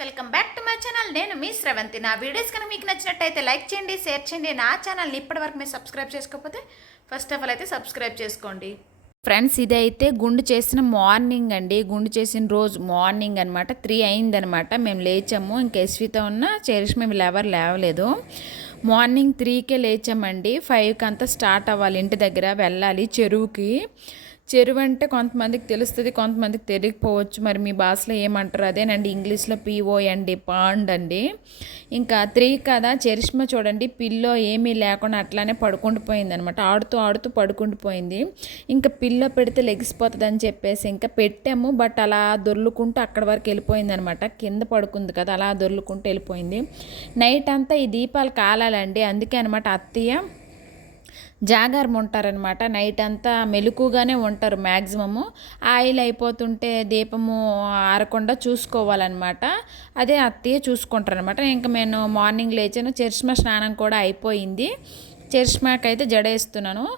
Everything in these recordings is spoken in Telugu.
Welcome back to my channel. నేను మీ శ్రవంతి నా వీడియోస్ కనుక మీకు నచ్చినట్టయితే లైక్ చేయండి షేర్ చేయండి. నా ఛానల్ని ఇప్పటివరకు మీరు సబ్స్క్రైబ్ చేసుకోకపోతే ఫస్ట్ ఆఫ్ ఆల్ అయితే సబ్స్క్రైబ్ చేసుకోండి. ఫ్రెండ్స్ ఇదైతే గుండు చేసిన మార్నింగ్ అండి. గుండు చేసిన రోజు మార్నింగ్ అనమాట త్రీ అయిందనమాట మేము లేచాము. ఇంకా ఎస్వితో ఉన్న చేరిష్ మేము ఎవరు లేవలేదు. మార్నింగ్ త్రీకే లేచామండి. ఫైవ్కి అంతా స్టార్ట్ అవ్వాలి. ఇంటి దగ్గర వెళ్ళాలి చెరువుకి. చెరువు అంటే కొంతమందికి తెలుస్తుంది కొంతమందికి తెలియకపోవచ్చు. మరి మీ భాషలో ఏమంటారు? అదేనండి ఇంగ్లీష్లో పీఓ అండి పాండ్ అండి. ఇంకా త్రీ కదా చరిష్మ చూడండి పిల్లో ఏమీ లేకుండా అట్లానే పడుకుండిపోయింది అనమాట ఆడుతూ ఆడుతూ పడుకుండిపోయింది ఇంకా పిల్లో పెడితే లెగిసిపోతుంది అని చెప్పేసి ఇంకా పెట్టాము బట్ అలా దొర్లుకుంటూ అక్కడ వరకు వెళ్ళిపోయింది అనమాట కింద పడుకుంది కదా అలా దొర్లుకుంటూ వెళ్ళిపోయింది. నైట్ అంతా ఈ దీపాలు కాలాలండి. అందుకే అనమాట అత్తయ్య జాగారం ఉంటారనమాట నైట్ అంతా మెలకుగానే ఉంటారు మ్యాక్సిమము ఆయిల్ అయిపోతుంటే దీపము ఆరకుండా చూసుకోవాలన్నమాట. అదే అత్తయ్య చూసుకుంటారనమాట ఇంకా నేను మార్నింగ్ లేచాను. చరిష్మా స్నానం కూడా అయిపోయింది. చరిష్మాకి జడేస్తున్నాను.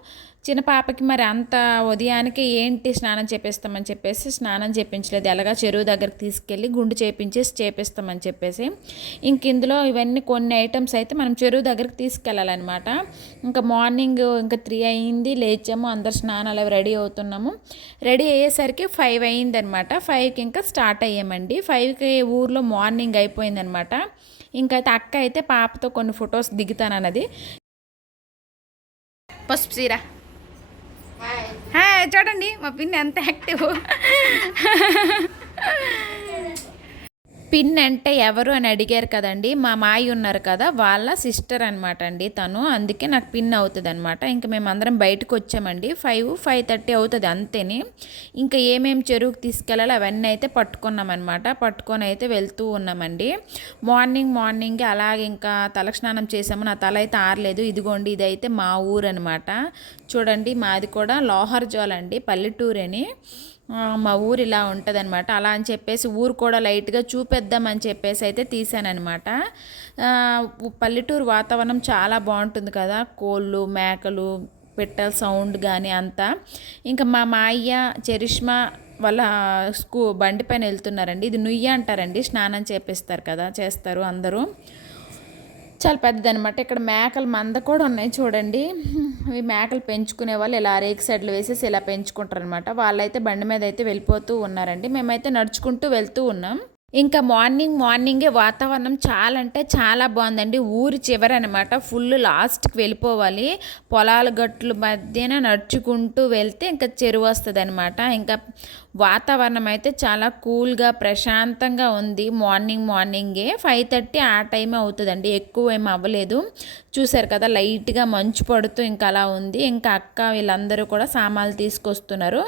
చిన్న పాపకి మరి అంత ఉదయానికి ఏంటి స్నానం చేపిస్తామని చెప్పేసి స్నానం చేపించలేదు. ఎలాగా చెరువు దగ్గరికి తీసుకెళ్ళి గుండు చేపించేసి చేపిస్తామని చెప్పేసి. ఇంక ఇందులో ఇవన్నీ కొన్ని ఐటమ్స్ అయితే మనం చెరువు దగ్గరికి తీసుకెళ్ళాలన్నమాట. ఇంకా మార్నింగ్ ఇంకా త్రీ అయింది లేచాము అందరు స్నానాలు అవి రెడీ అవుతున్నాము. రెడీ అయ్యేసరికి ఫైవ్ అయిందనమాట ఫైవ్కి ఇంకా స్టార్ట్ అయ్యామండి. ఫైవ్కి ఊర్లో మార్నింగ్ అయిపోయిందనమాట ఇంకైతే అక్క అయితే పాపతో కొన్ని ఫొటోస్ దిగుతానన్నది. పసుపు సీర చూడండి మా పిన్ని ఎంత యాక్టివ్. పిన్ అంటే ఎవరు అని అడిగారు కదండి మా మాయి ఉన్నారు కదా వాళ్ళ సిస్టర్ అనమాట అండి తను. అందుకే నాకు పిన్ అవుతుంది అనమాట ఇంకా మేము అందరం బయటకు వచ్చామండి. ఫైవ్ ఫైవ్ థర్టీ అవుతుంది అంతేని. ఇంకా ఏమేమి చెరువుకి తీసుకెళ్ళాలి అవన్నీ అయితే పట్టుకున్నాం అనమాట పట్టుకొని అయితే వెళ్తూ ఉన్నామండి. మార్నింగ్ మార్నింగ్ అలాగే ఇంకా తలస్నానం చేసాము నా తల అయితే ఆరలేదు. ఇదిగోండి ఇదైతే మా ఊరు అనమాట చూడండి మాది కూడా లోహర్జోల్ అండి పల్లెటూరని. అని మా ఊరు ఇలా ఉంటుంది అనమాట అలా అని చెప్పేసి ఊరు కూడా లైట్గా చూపెద్దామని చెప్పేసి అయితే తీసానమాట పల్లెటూరు వాతావరణం చాలా బాగుంటుంది కదా. కోళ్ళు మేకలు పెట్టల సౌండ్ కానీ అంతా. ఇంకా మా మాయ్య చరిష్మా వాళ్ళ స్కూ బండి పైన వెళ్తున్నారండి. ఇది నుయ్య అంటారండి. స్నానం చేపిస్తారు కదా చేస్తారు అందరూ. చాలా పెద్దదనమాట. ఇక్కడ మేకలు మంద కూడా ఉన్నాయి చూడండి. ఈ మేకలు పెంచుకునే వాళ్ళు ఇలా రేక్ సైడ్లు వేసేసి ఇలా పెంచుకుంటారు అనమాట వాళ్ళైతే బండి మీద అయితే వెళ్ళిపోతూ ఉన్నారండి. మేమైతే నడుచుకుంటూ వెళ్తూ ఉన్నాం. ఇంకా మార్నింగ్ మార్నింగే వాతావరణం చాలా అంటే చాలా బాగుందండి. ఊరి చివర అనమాట. ఫుల్ లాస్ట్కి వెళ్ళిపోవాలి. పొలాల గట్లు మధ్యన నడుచుకుంటూ వెళ్తే ఇంకా చెరువు వస్తుంది అనమాట ఇంకా వాతావరణం అయితే చాలా కూల్గా ప్రశాంతంగా ఉంది. మార్నింగ్ మార్నింగే ఫైవ్ థర్టీ ఆ టైం అవుతుందండి. ఎక్కువ ఏం అవ్వలేదు. చూసారు కదా లైట్గా మంచు పడుతూ ఇంకా అలా ఉంది. ఇంకా అక్క వీళ్ళందరూ కూడా సామాన్లు తీసుకొస్తున్నారు.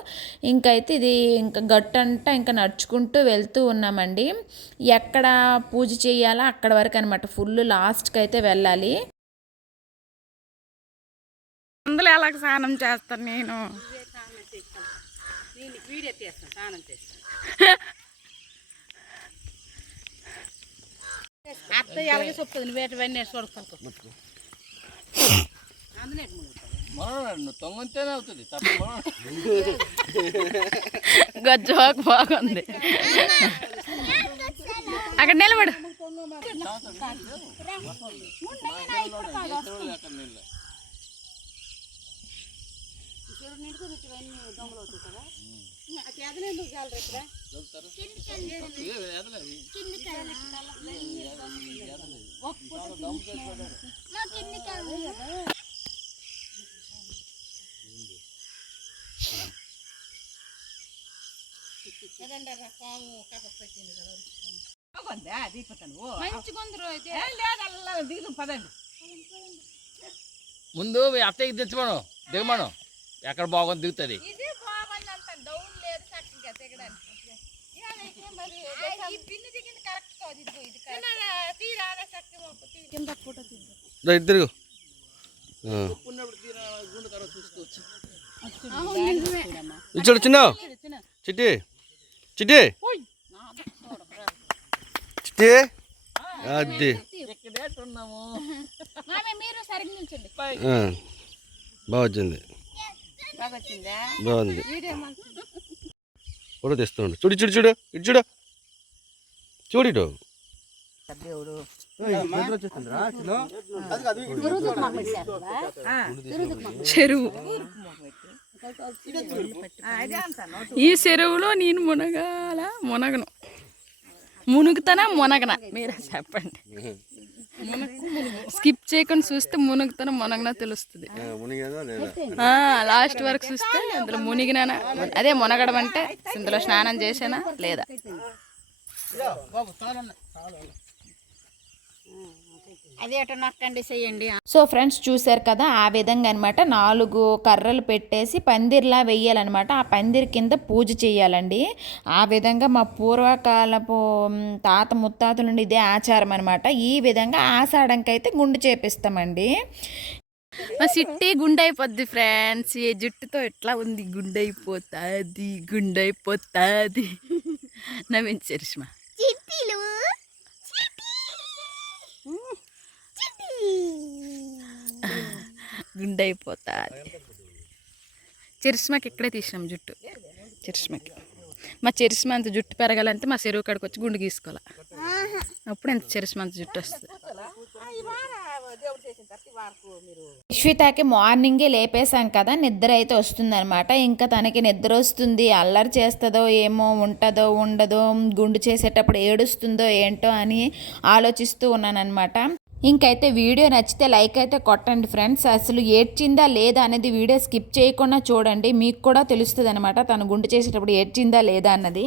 ఇంకైతే ఇది ఇంకా గట్టంట ఇంకా నడుచుకుంటూ వెళ్తూ ఉన్నామండి. ఎక్కడ పూజ చేయాలా? అక్కడ వరకు అనమాట ఫుల్ లాస్ట్కి అయితే వెళ్ళాలి. అందులో ఎలా స్నానం చేస్తాను నేను? వీడియో తీస్తాను స్నానం చేస్తాను. అత్త ఎలాగే చెప్తుంది నువ్వు వేటవన్నీ అందులో మనోడు తొంగంతేనే అవుతుంది తప్ప గజ్జోక్ బాగుంది. అక్కడ నిలబడు. ముందు మీ అత్తయ్యకి తెచ్చమను దిగమను. ఎక్కడ బాగుంది దిగుతుంది? ఇద్దరు ఇచ్చాడు చిన్న. చిట్టి. చిట్టి. చిట్టి. అది. బాగా వచ్చిందా. బాగుంది. ఫోటో తెస్తుండు చూడు చూడు చూడు ఇటు చూడు. చూడు ఇటు. చెరువు. ఈ చెరువులో నేను మునగాల మునగను. మునుగుతానా మునగనా? మీరే చెప్పండి. స్కిప్ చేయకుండా చూస్తే మునుగుతానా మునగనా తెలుస్తుంది. లాస్ట్ వరకు చూస్తే అందులో మునిగినానా? అదే మునగడం అంటే ఇందులో స్నానం చేసానా లేదా? అది ఎటో నక్కండి చెయ్యండి. సో ఫ్రెండ్స్ చూశారు కదా ఆ విధంగా అనమాట నాలుగు కర్రలు పెట్టేసి పందిర్లా వెయ్యాలన్నమాట. ఆ పందిర్ కింద పూజ చేయాలండి. ఆ విధంగా మా పూర్వకాలపు తాత ముత్తాతల నుండి ఇదే ఆచారం అనమాట ఈ విధంగా ఆషాఢంకి అయితే గుండు చేపిస్తామండి. మా సిట్టి గుండె అయిపోద్ది ఫ్రెండ్స్. ఏ జుట్టుతో ఎట్లా ఉంది? గుండె అయిపోతాది గుండె అయిపోతాది నవీన్ చరిష్మా గుండె అయిపోతాది చరిష్మాకి ఇక్కడే తీసినాం జుట్టు. చరిష్మాకి. మా చరిష్మా అంత జుట్టు పెరగాలంటే మా చెరువు కాడికి వచ్చి గుండు గీసుకోవాలి? అప్పుడు ఎంత చరిష్మా అంత జుట్టు వస్తుంది? విశ్వితాకి మార్నింగే లేపేశాం కదా నిద్ర అయితే వస్తుందన్నమాట. ఇంకా తనకి నిద్ర వస్తుంది. అల్లరి చేస్తుందో ఏమో ఉంటుందో ఉండదో గుండు చేసేటప్పుడు ఏడుస్తుందో ఏంటో అని ఆలోచిస్తూ ఉన్నానన్నమాట. ఇంకైతే వీడియో నచ్చితే లైక్ అయితే కొట్టండి ఫ్రెండ్స్. అసలు ఏడ్చిందా లేదా అనేది వీడియో స్కిప్ చేయకుండా చూడండి. మీకు కూడా తెలుస్తుంది అనమాట తను గుండు చేసేటప్పుడు ఏడ్చిందా లేదా అన్నది.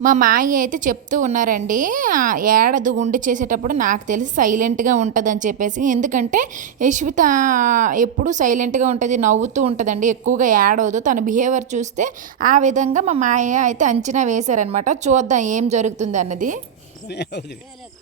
మా మాయ అయితే చెప్తూ ఉన్నారండి ఆ, ఏడదు గుండు చేసేటప్పుడు నాకు తెలిసి సైలెంట్గా ఉంటుందని చెప్పేసి. ఎందుకంటే యశ్విత ఎప్పుడూ సైలెంట్గా ఉంటుంది నవ్వుతూ ఉంటుందండి. ఎక్కువగా ఏడవదు. తన బిహేవియర్ చూస్తే ఆ విధంగా మా మాయ అయితే అంచనా వేశారనమాట చూద్దాం ఏం జరుగుతుంది అన్నది.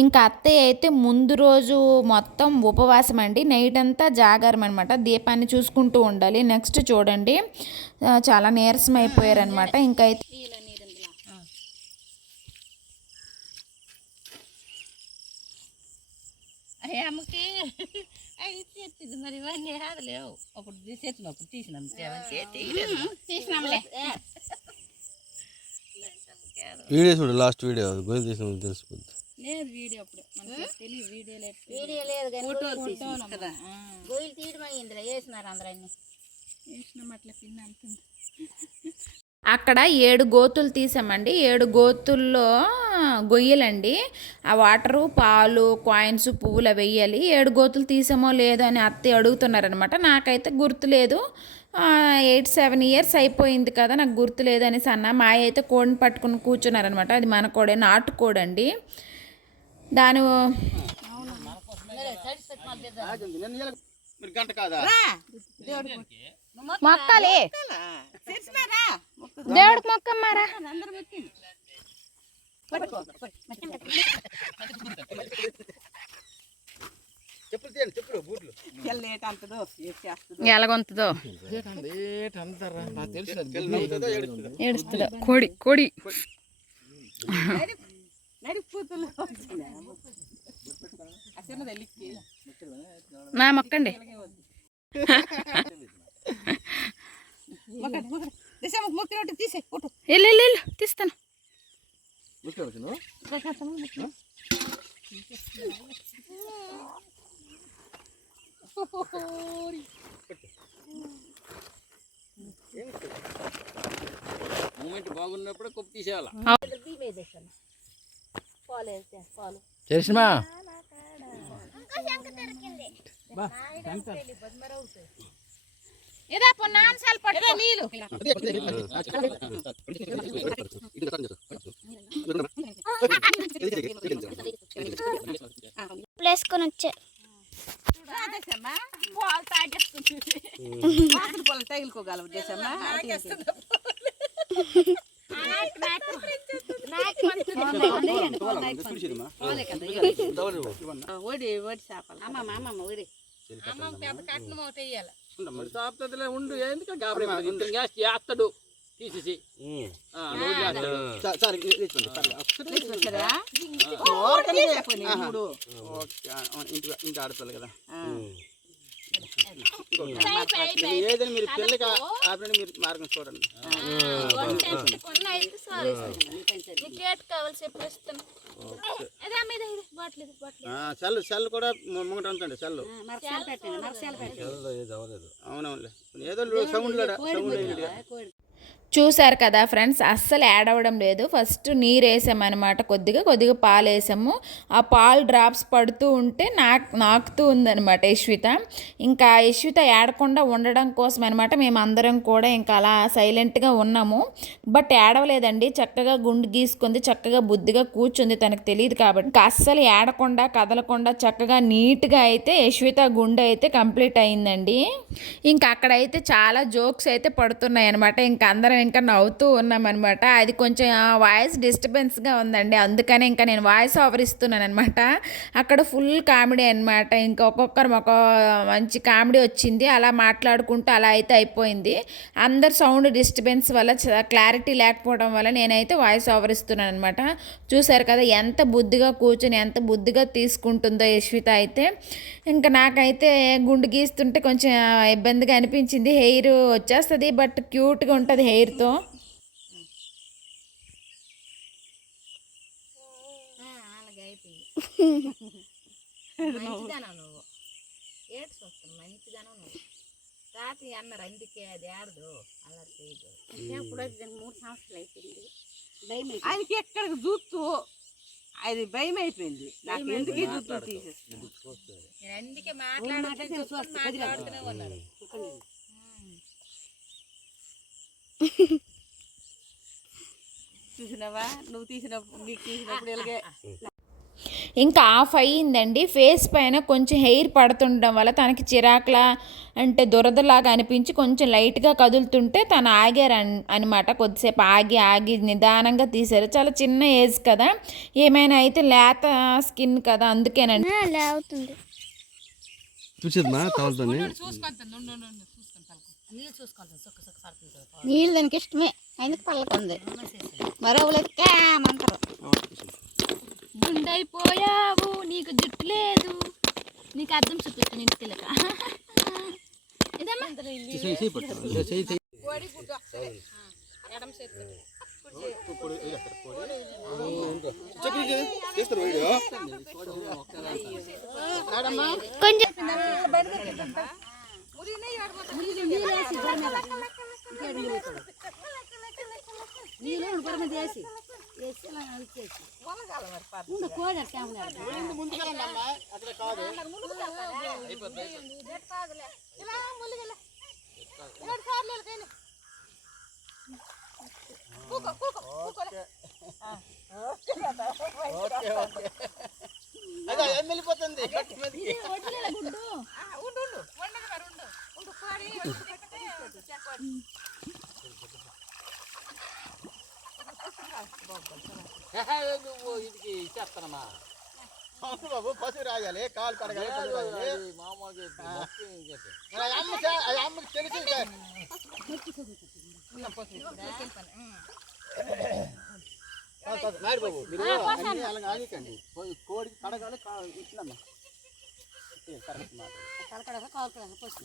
ఇంకా అత్తయ్య అయితే ముందు రోజు మొత్తం ఉపవాసం అండి. నైట్ అంతా జాగారం అనమాట దీపాన్ని చూసుకుంటూ ఉండాలి. నెక్స్ట్ చూడండి. చాలా నీరసం అయిపోయారనమాట ఇంకా అయితే అమ్మకి. అవి తెచ్చింది మరి ఇవన్నీ లేవు. అప్పుడు తీసేసిన అప్పుడు తీసినాం. తీసినాంలే. వీడియో చూడు లాస్ట్ వీడియో. గోల్ తీసిన తెలిసిపోద్ది లేదు వీడియో అప్పుడు. మనకి తెలియదు వీడియో లేదు. వీడియో లేదు కానీ ఫోటోలు తీసినాం. కదా? గోయిలు తీయడం ఇందులో వేసినారు అందరూ వేసినాం అట్లా పిన్న అంటుంది. అక్కడ ఏడు గోతులు తీసామండి. ఏడు గోతుల్లో గొయ్యలండి. ఆ వాటరు పాలు కాయిన్స్ పువ్వులు అవి వేయాలి ఏడు గోతులు తీసామో లేదో అని అత్తయ్య అడుగుతున్నారనమాట నాకైతే గుర్తులేదు ఎయిట్ సెవెన్ ఇయర్స్ అయిపోయింది కదా నాకు గుర్తు లేదు అనేసి అన్న. మా అయ్య అయితే కోడిని పట్టుకుని కూర్చున్నారనమాట అది మన కోడే నాటు కోడండి. దాని మీరు గంట కాదా? మొక్కలే. దేవుడికి మొక్కమ్మారా ఎలాగొంతుందో ఏడుస్తుందో? ఏడుస్తుందో. కోడి. నా మొక్కండి ముక్కినట్టు తీసే ఫోటో వెళ్ళు వెళ్ళు, వెళ్ళు తీస్తాను. మూమెంట్ బాగున్నప్పుడు కొప్పు తీసేయాల? చరిష్మా ఇదా పొన్నాన్ సాల్ పట్టు నీళ్ళు వేసుకొని వచ్చే పాలు తాగేస్తుంది పాలు తగిలికోగలవు చేసమ్మా ఒడి ఒడి చేపలు అమ్మమ్మ అమ్మమ్మ ఒడి అమ్మమ్మ పెద్ద కట్నం ఒకటి వేయాలి సాపుతుందిలే ఉండు ఎందుకు గాబరి ఇంత గ్యాస్ చేస్తాడు. తీసేసి. ఆ, నువ్వు చేస్తాడు. ఇంటి ఆడపిల్ల కదా. ఏదైనా మీరు పెళ్ళికి ఆపినట్టు మీరు మార్గం చూడండి సెల్ సెల్ కూడా ముంగట ఉంచండి సెల్ అవునవునులే ఏదో సౌండ్ సౌండ్ చూశారు కదా ఫ్రెండ్స్ అస్సలు యాడ్ అవ్వడం లేదు. ఫస్ట్ నీరు వేసామన్నమాట కొద్దిగా కొద్దిగా పాలు వేసాము. ఆ పాలు డ్రాప్స్ పడుతూ ఉంటే నాకు నాకుతూ ఉందన్నమాట యశ్విత. ఇంకా యశ్విత ఏడకుండా ఉండడం కోసం అనమాట మేము అందరం కూడా ఇంకా అలా సైలెంట్గా ఉన్నాము. బట్ ఏడవలేదండి చక్కగా గుండు గీసుకుంది చక్కగా బుద్ధిగా కూర్చుంది తనకు తెలియదు కాబట్టి. ఇంకా అస్సలు ఏడకుండా కదలకుండా చక్కగా నీట్గా అయితే యశ్విత గుండె అయితే కంప్లీట్ అయిందండి. ఇంకా అక్కడైతే చాలా జోక్స్ అయితే పడుతున్నాయి అనమాట ఇంకా అందరం ఇంకా నవ్వుతూ ఉన్నాం అనమాట అది కొంచెం వాయిస్ డిస్టర్బెన్స్గా ఉందండి. అందుకనే ఇంకా నేను వాయిస్ ఓవర్ ఇస్తున్నాను అనమాట అక్కడ ఫుల్ కామెడీ అనమాట ఇంకా ఒక్కొక్కరు ఒక మంచి కామెడీ వచ్చింది. అలా మాట్లాడుకుంటూ అలా అయితే అయిపోయింది. అందరు సౌండ్ డిస్టర్బెన్స్ వల్ల క్లారిటీ లేకపోవడం వల్ల నేనైతే వాయిస్ ఓవర్ ఇస్తున్నాను అనమాట చూసారు కదా ఎంత బుద్ధిగా కూర్చొని ఎంత బుద్ధిగా తీసుకుంటుందో యశ్విత అయితే. ఇంకా నాకైతే గుండు గీస్తుంటే కొంచెం ఇబ్బందిగా అనిపించింది. హెయిర్ వచ్చేస్తుంది బట్ క్యూట్గా ఉంటుంది హెయిర్ అలాగే అయిపోయింది మంచిదానం నువ్వు. ఏడ్స్ వస్తుంది మంచిదానం నువ్వు. తాత అన్నారు అందుకే అది ఆడదు. అలా చేయదు. ఇప్పుడు మూడు సంవత్సరాలు అయిపోయింది. భయం ఆయనకి ఎక్కడికి చూస్తూ అది భయం అయిపోయింది. నాకు ఎందుకు నేను అందుకే మాట్లాడుతూ మాట్లాడుతూనే ఉన్నారు. చూసినావా నువ్వు తీసినప్పుడు నీకు తీసినప్పుడు ఇలాగే ఇంకా ఆఫ్ అయ్యిందండి ఫేస్ పైన కొంచెం హెయిర్ పడుతుండడం వల్ల తనకి చిరాకులా అంటే దురదలాగా అనిపించి కొంచెం లైట్గా కదులుతుంటే తను ఆగారు అనమాట కొద్దిసేపు ఆగి ఆగి నిదానంగా తీశారు చాలా చిన్న ఏజ్ కదా ఏమైనా అయితే లేత స్కిన్ కదా అందుకేనండి తవలతోని నీళ్ళు చూసుకోవాలి సుక్క సుక్క పడుతుంది నీళ్ళు దానికి ఇష్టమే. ఎందుకు పల్లకుంది మరో గుండైపోయావు నీకు జుట్టు లేదు. నీకు అర్థం చూపిస్తాను నీళ్ళు పొర మీద వేసి అలా ఇచ్చేసి ఉండు. అదే ఏం వెళ్ళిపోతుంది నువ్వు ఇది ఇచ్చేస్తానమ్మా అవును బాబు పసుపు రాయాలి కాలు కడగాలి పసుపు రాయాలి అది మామూలుగా ఇప్పుడు మొత్తం ఏం చేస్తావు? మరి ఆ అమ్మ చే- ఆ అమ్మకి తెలిసి నాయుడు బాబు మీరు అన్ని అలాగ ఆగికండి కో- కోడికి కడగాలి కా- ఇట్లమ్మా ఇది కరెక్ట్ మాట. కలకడక కాలుకడక పసుపు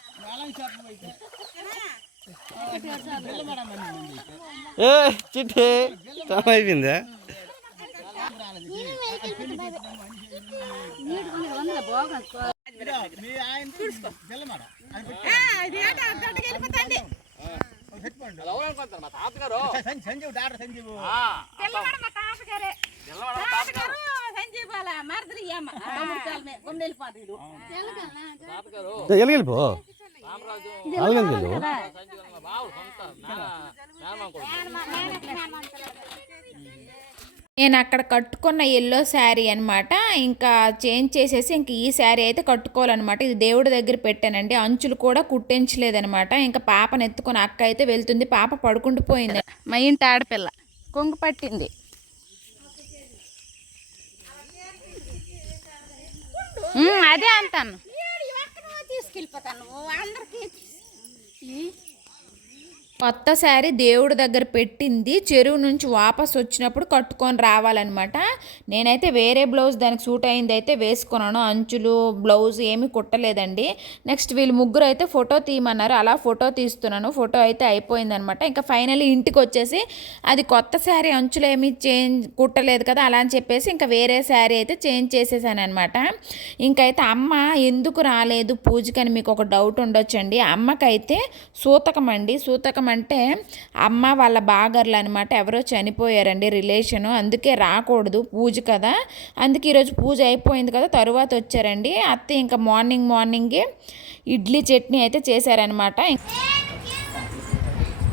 ఏ చిట్టి. టైం అయిపోయిందా? మీ తాతగారు సంజీవ్ సంజీవ్ డాక్టర్ సంజీవ్ మా తాతగారే తాతగారు సంజయ్ బాల మరదలి అమ్మ తమ్ముడు కాలమే గమ్మున వెళ్ళిపోతాడు నేను అక్కడ కట్టుకున్న ఎల్లో శారీ అనమాట ఇంకా చేంజ్ చేసేసి ఇంక ఈ శారీ అయితే కట్టుకోవాలన్నమాట. ఇది దేవుడి దగ్గర పెట్టానండి. అంచులు కూడా కుట్టించలేదనమాట ఇంకా పాపను ఎత్తుకొని అక్క అయితే వెళ్తుంది. పాప పడుకుంటూ పోయింది. మా ఇంటి ఆడపిల్ల. కొంగు పట్టింది. అదే అంటాను. తీసుకెళ్ళిపోతాను అందరికీ కొత్త శారీ దేవుడి దగ్గర పెట్టింది. చెరువు నుంచి వాపస్ వచ్చినప్పుడు కట్టుకొని రావాలన్నమాట. నేనైతే వేరే బ్లౌజ్ దానికి సూట్ అయింది అయితే వేసుకున్నాను. అంచులు బ్లౌజ్ ఏమీ కుట్టలేదండి. నెక్స్ట్ వీళ్ళు ముగ్గురు అయితే ఫోటో తీయమన్నారు. అలా ఫోటో తీస్తున్నాను. ఫోటో అయితే అయిపోయిందనమాట ఇంకా ఫైనల్లీ ఇంటికి వచ్చేసి అది కొత్త శారీ అంచులు ఏమీ చేంజ్ కుట్టలేదు కదా అలా అని చెప్పేసి ఇంకా వేరే శారీ అయితే చేంజ్ చేసేసాను అనమాట ఇంకైతే అమ్మ ఎందుకు రాలేదు పూజకని మీకు ఒక డౌట్ ఉండొచ్చండి. అమ్మకైతే సూతకం అండి. సూతకం అంటే అమ్మ వాళ్ళ బాగర్లు అనమాట ఎవరో చనిపోయారండి రిలేషను. అందుకే రాకూడదు పూజ కదా. అందుకే ఈరోజు పూజ అయిపోయింది కదా. తరువాత వచ్చారండి. అత్త ఇంకా మార్నింగ్ మార్నింగే ఇడ్లీ చట్నీ అయితే చేశారనమాట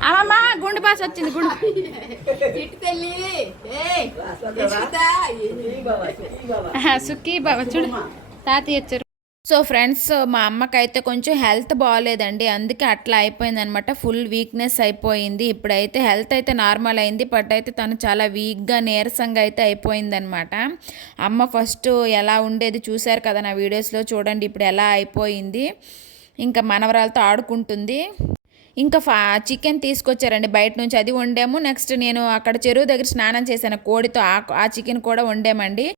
అమ్మమ్మ గుండు బాస్ వచ్చింది గుండు. సుఖీ బాబా చూడు తాతయ్య వచ్చారు. సో ఫ్రెండ్స్ మా అమ్మకైతే కొంచెం హెల్త్ బాగాలేదండి. అందుకే అట్లా అయిపోయింది అనమాట ఫుల్ వీక్నెస్ అయిపోయింది. ఇప్పుడైతే హెల్త్ అయితే నార్మల్ అయింది. బట్ అయితే తను చాలా వీక్గా నీరసంగా అయితే అయిపోయిందనమాట. అమ్మ ఫస్ట్ ఎలా ఉండేది చూశారు కదా నా వీడియోస్లో చూడండి. ఇప్పుడు ఎలా అయిపోయింది. ఇంకా మనవరాలతో ఆడుకుంటుంది. ఇంకా ఫా చికెన్ తీసుకొచ్చారండి బయట నుంచి. అది వండాము. నెక్స్ట్ నేను అక్కడ చెరువు దగ్గర స్నానం చేశాను. కోడితో ఆ చికెన్ కూడా వండామండి.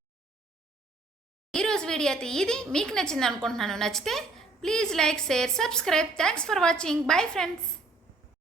ఈరోజు వీడియో అయితే ఇది. మీకు నచ్చింది అనుకుంటున్నాను. నచ్చితే please like share subscribe. Thanks for watching bye friends